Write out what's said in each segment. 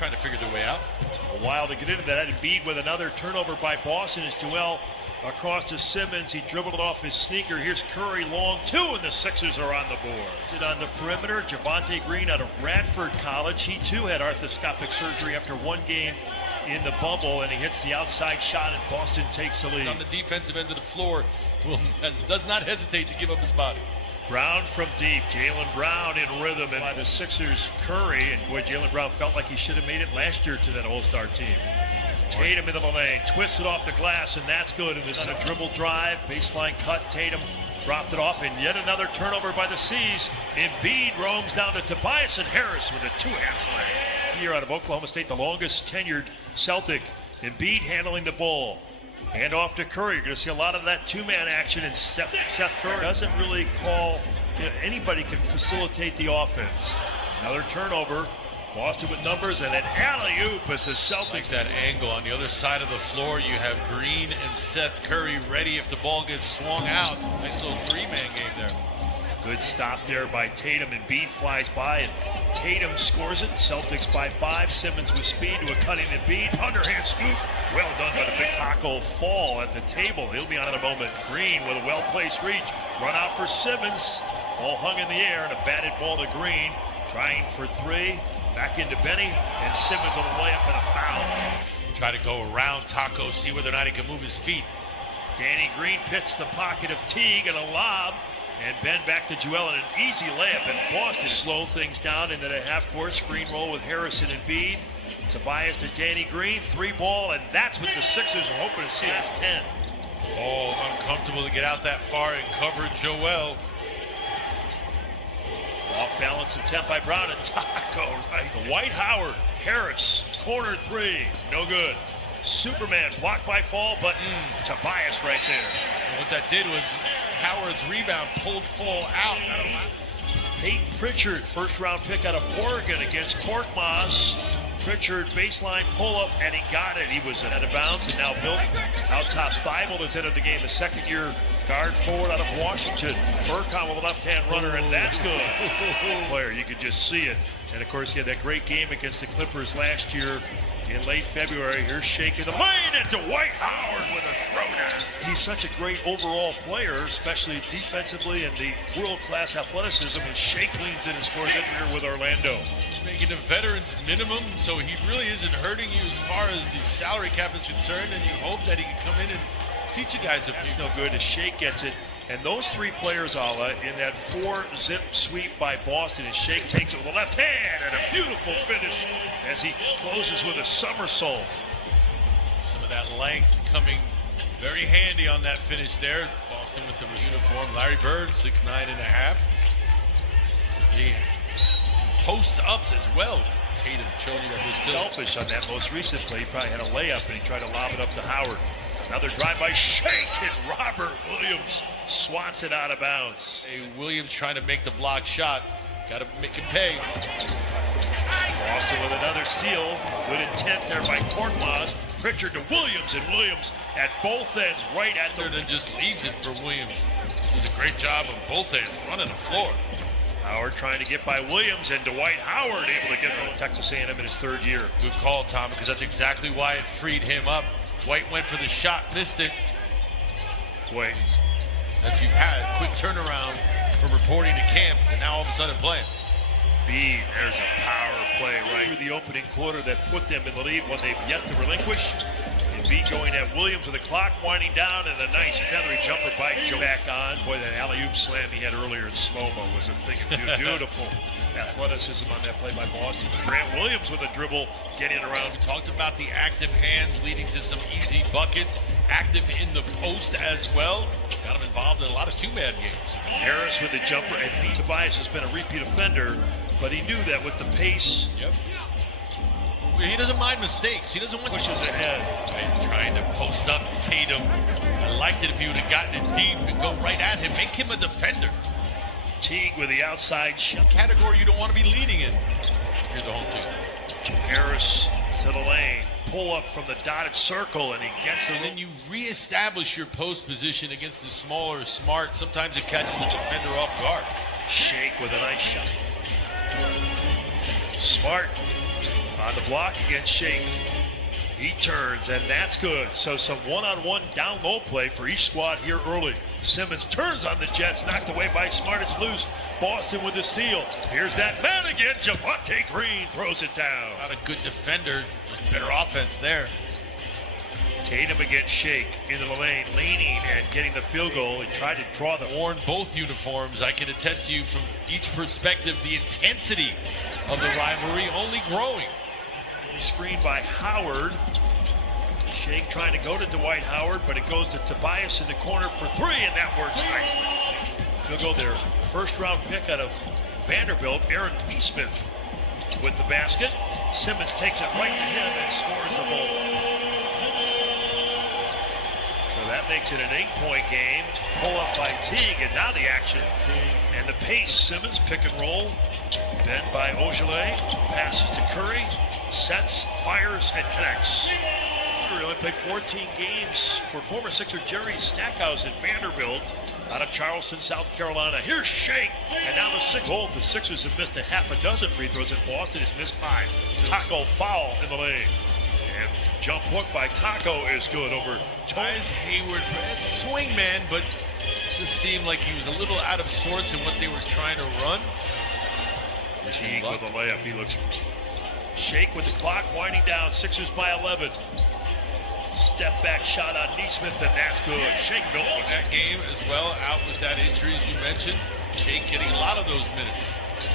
trying to figure their way out. A while to get into that. Embiid with another turnover by Boston as Joel across to Simmons. He dribbled it off his sneaker. Here's Curry, long two, and the Sixers are on the board. On the perimeter, Javonte Green out of Radford College. He too had arthroscopic surgery after one game in the bubble, and he hits the outside shot, and Boston takes the lead. On the defensive end of the floor, does not hesitate to give up his body. Brown from deep. Jaylen Brown in rhythm, and by the Sixers, Curry. And boy, Jaylen Brown felt like he should have made it last year to that All-Star team. Tatum into the lane, twists it off the glass, and that's good. And this is a dribble drive, baseline cut. Tatum dropped it off, and yet another turnover by the C's. Embiid roams down to Tobias and Harris with a two-hand slam. Here out of Oklahoma State, the longest tenured Celtic. Embiid handling the ball. Hand off to Curry. You're going to see a lot of that two-man action, and Seth Curry doesn't really call. Anybody can facilitate the offense. Another turnover. Boston with numbers, and an alley-oop as the Celtics. Like that angle on the other side of the floor. You have Green and Seth Curry ready if the ball gets swung out. Nice little three-man game there. Good stop there by Tatum. Embiid flies by, and Tatum scores it. Celtics by 5. Simmons with speed to a cutting Embiid. Underhand scoop. Well done by the big taco. Fall at the table. He'll be on in a moment. Green with a well-placed reach. Run out for Simmons. Ball hung in the air, and a batted ball to Green. Trying for three. Back into Benny, and Simmons on the layup and a foul. Try to go around Taco, see whether or not he can move his feet. Danny Green pits the pocket of Teague and a lob. And Ben back to Joel and an easy layup. And Boston slow things down into the half-court screen roll with Harrison and Embiid. Tobias to Danny Green, 3-ball, and that's what the Sixers are hoping to see. That's 10. Oh, uncomfortable to get out that far and cover Joel. Off balance attempt by Brown and Taco right. Dwight Howard, Harris, corner three, no good. Superman blocked by Fall, but Tobias right there. And what that did was Howard's rebound pulled Fall out. Peyton Pritchard, first round pick out of Oregon against Korkmaz. Pritchard baseline pull-up, and he got it. He was out of bounds, and now Bill out top. Thibault has entered the game, the second-year guard forward out of Washington. Furkan with a left-hand runner, and that's good. Player, you could just see it. And, of course, he had that great game against the Clippers last year in late February. Here's shaking the lane, and Dwight Howard with a throwdown. He's such a great overall player, especially defensively, and the world-class athleticism. And Shake leans in and scores it here with Orlando. Making the veterans minimum, so he really isn't hurting you as far as the salary cap is concerned, and you hope that he can come in and teach you guys a few. That's no good as Shake gets it. And those three players, Ala, in that 4-zip sweep by Boston, and Shake takes it with the left hand, and a beautiful finish as he closes with a somersault. Some of that length coming very handy on that finish there. Boston with the uniform. Larry Bird, 6'9.5". He post ups as well. Tatum showing you that was still selfish on that most recent play. He probably had a layup, and he tried to lob it up to Howard. Another drive by Shake, and Robert Williams swats it out of bounds. Hey, Williams trying to make the block shot. Got to make it pay. Boston with another steal. Good intent there by Korkmaz. Pritchard to Williams, and Williams at both ends right at the... And just leaves it for Williams. Does a great job on both ends, running the floor. Howard trying to get by Williams, and Dwight Howard able to get from Texas A&M in his third year. Good call, Tom, because that's exactly why it freed him up. Dwight went for the shot, missed it. Boy, that you've had quick turnaround from reporting to camp, and now all of a sudden playing. Embiid, there's a power play right through the opening quarter that put them in the lead, one they've yet to relinquish. Embiid going at Williams with the clock winding down, and a nice feathery jumper by Joe back on. Boy, that alley-oop slam he had earlier in slow-mo was a thing of beautiful athleticism on that play by Boston. Grant Williams with a dribble getting around. We talked about the active hands leading to some easy buckets. Active in the post as well. Got him involved in a lot of two-man games. Harris with the jumper, and Tobias has been a repeat offender, but he knew that with the pace. Yep. He doesn't mind mistakes. He doesn't want pushes ahead. And trying to post up Tatum. I liked it if he would have gotten it deep and go right at him. Make him a defender. Teague with the outside shot. Category you don't want to be leading in. Here's the home team. Harris to the lane. Pull up from the dotted circle, and he gets it. And then you reestablish your post position against the smaller, smart. Sometimes it catches the defender off guard. Shake with a nice shot. Smart On the block against Shake. He turns, and that's good. So some one-on-one down low play for each squad here early. Simmons turns on the Jets, knocked away by Smart. It's loose. Boston with the steal. Here's that man again. Javonte Green throws it down. Not a good defender, just better offense there. Tatum against Shake into the lane, leaning and getting the field goal. He tried to draw the Worn both uniforms. I can attest to you from each perspective, the intensity of the rivalry only growing. screen by Howard. Shake trying to go to Dwight Howard, but it goes to Tobias in the corner for three, and that works nicely. They'll go their first-round pick out of Vanderbilt, Aaron Nesmith with the basket. Simmons takes it right to him and scores the ball. So that makes it an 8-point game. Pull up by Teague, and now the action and the pace. Simmons pick and roll. Bent by Ogilvy. Passes to Curry. Sets, fires, and connects. He only played 14 games for former Sixer Jerry Stackhouse at Vanderbilt out of Charleston, South Carolina. Here's Shake, and now the Sixers have missed a half a dozen free throws, and Boston has missed 5. Taco foul in the lane. And jump hook by Taco is good over Tyus Hayward, swing man, but just seemed like he was a little out of sorts in what they were trying to run. Teague with a layup. He looks. Shake with the clock winding down. Sixers by 11. Step back shot on Nesmith, and that's good. Shake built with that game as well, out with that injury as you mentioned. Shake getting a lot of those minutes.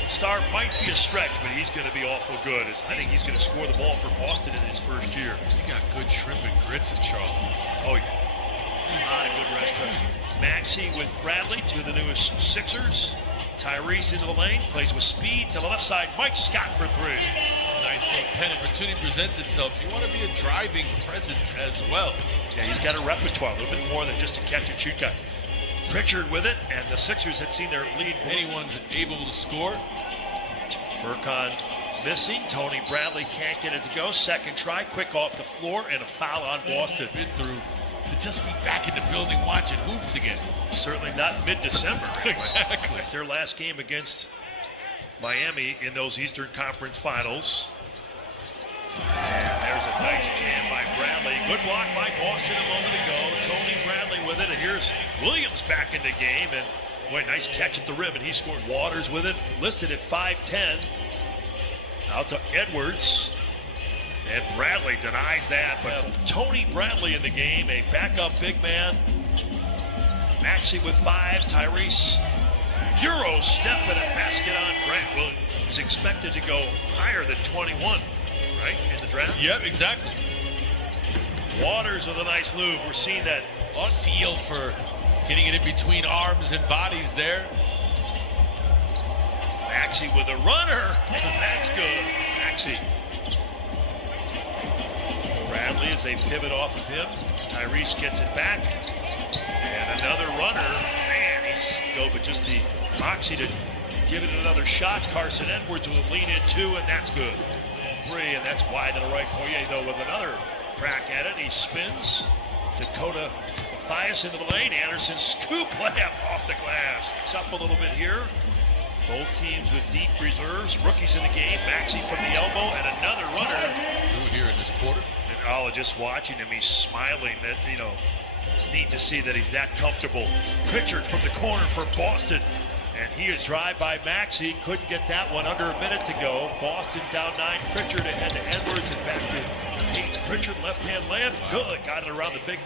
Star might be a stretch, but he's going to be awful good. I think he's going to score the ball for Boston in his first year. He got good shrimp and grits in Charleston. Oh, yeah. Not a good rest. Maxey with Bradley, two of the newest Sixers. Tyrese into the lane, plays with speed to the left side. Mike Scott for three. Nice little pen opportunity presents itself. You want to be a driving presence as well. Yeah, he's got a repertoire, a little bit more than just a catch and shoot guy. Pritchard with it, and the Sixers had seen their lead. Anyone's able to score. Furkan missing. Tony Bradley can't get it to go. Second try, quick off the floor, and a foul on Boston. Been through to just be back in the building watching hoops again. Certainly not mid-December. Exactly. It's their last game against Miami in those Eastern Conference Finals. And there's a nice jam by Bradley. Good block by Boston a moment ago. Tony Bradley with it, and here's Williams back in the game. And boy, nice catch at the rim, and he scored. Waters with it, listed at 5'10". Out to Edwards. And Bradley denies that, but Tony Bradley in the game, a backup big man. Maxey with 5, Tyrese. Euro step and a basket on Grant Williams. He's expected to go higher than 21, right, in the draft? Yep, exactly. Waters with a nice move. We're seeing that on feel for getting it in between arms and bodies there. Maxey with a runner. That's good. Maxey. Bradley as they pivot off of him. Tyrese gets it back. And another runner. Man, he's go, but just the moxie to give it another shot. Carson Edwards with a lean in 2, and that's good. 3, and that's wide to the right. Poirier, though, with another crack at it. He spins. Dakota Mathias into the lane. Anderson scoop layup off the glass. It's up a little bit here. Both teams with deep reserves. Rookies in the game. Maxey from the elbow, and another runner. Through here in this quarter. And just watching him, he's smiling. That, you know, it's neat to see that he's that comfortable. Pritchard from the corner for Boston. And he is drive by Maxey. Couldn't get that one under a minute to go. Boston down 9. Pritchard ahead to Edwards and back to Pete. Pritchard left-hand layup. Good. Got it around the big man.